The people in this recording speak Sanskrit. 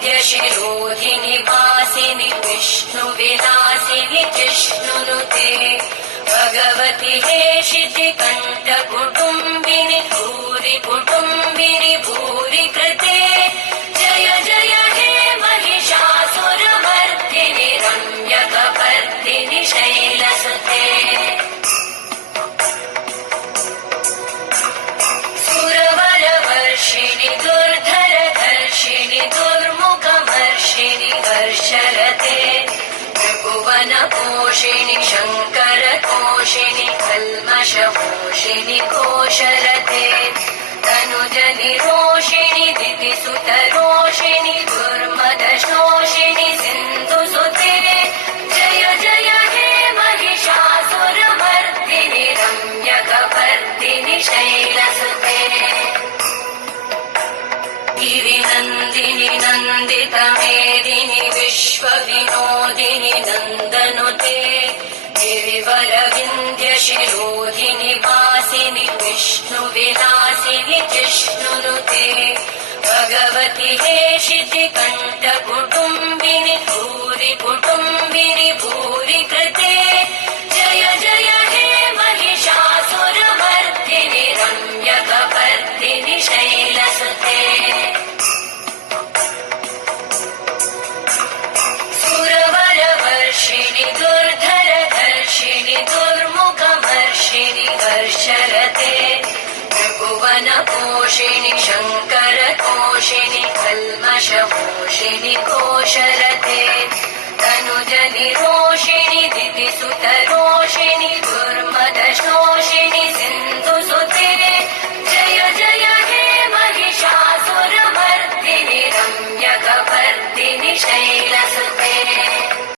गिरिवरविन्द्यशिरोधिनि वासिनि विष्णुविलासिनि जिष्णुनुते भगवति हेशितिकण्ठकुटुम्बिनि भूरि कुटुम्बिनि भूरि कृते जय जय हे महिषासुरमर्दिनि रम्यकपर्दिनि शैलसुते सुरवरवर्षिणि दुर्धरधर्षिणि दुर्मुखमर्षिणि हर्षरते त्रिभुवनपोषिणि शङ्करतोषिणि कल्मषपोषिणि घोषरते तनुजनिरोषिणि दितिसुतरोषिणि दुर्मदशोषिणि सिन्धुसुते जय जय हे महिषासुरमर्दिनि रम्यकपर्दिनि शैलसुते गिरिनन्दिनि नन्दितमेदिनि विश्वविनोदिनि नन्दनुते गिरिवरविन्द्यशिरोधिनि वासिनि विष्णुविलासिनि जिष्णुनुते भगवति हेशितिकण्ठकुटुम्बिनि भूरि कुटुम्बिनि भूरि कृते जय जय हे महिषासुरमर्दिनि रम्यकपर्दिनि शैलसुते सुरवरवर्षिणि दुर्धरधर्षिणि दुर्मुखमर्षिणि हर्षरते त्रिभुवनपोषिणि शङ्करतोषिणि कल्मषपोषिणि घोषरते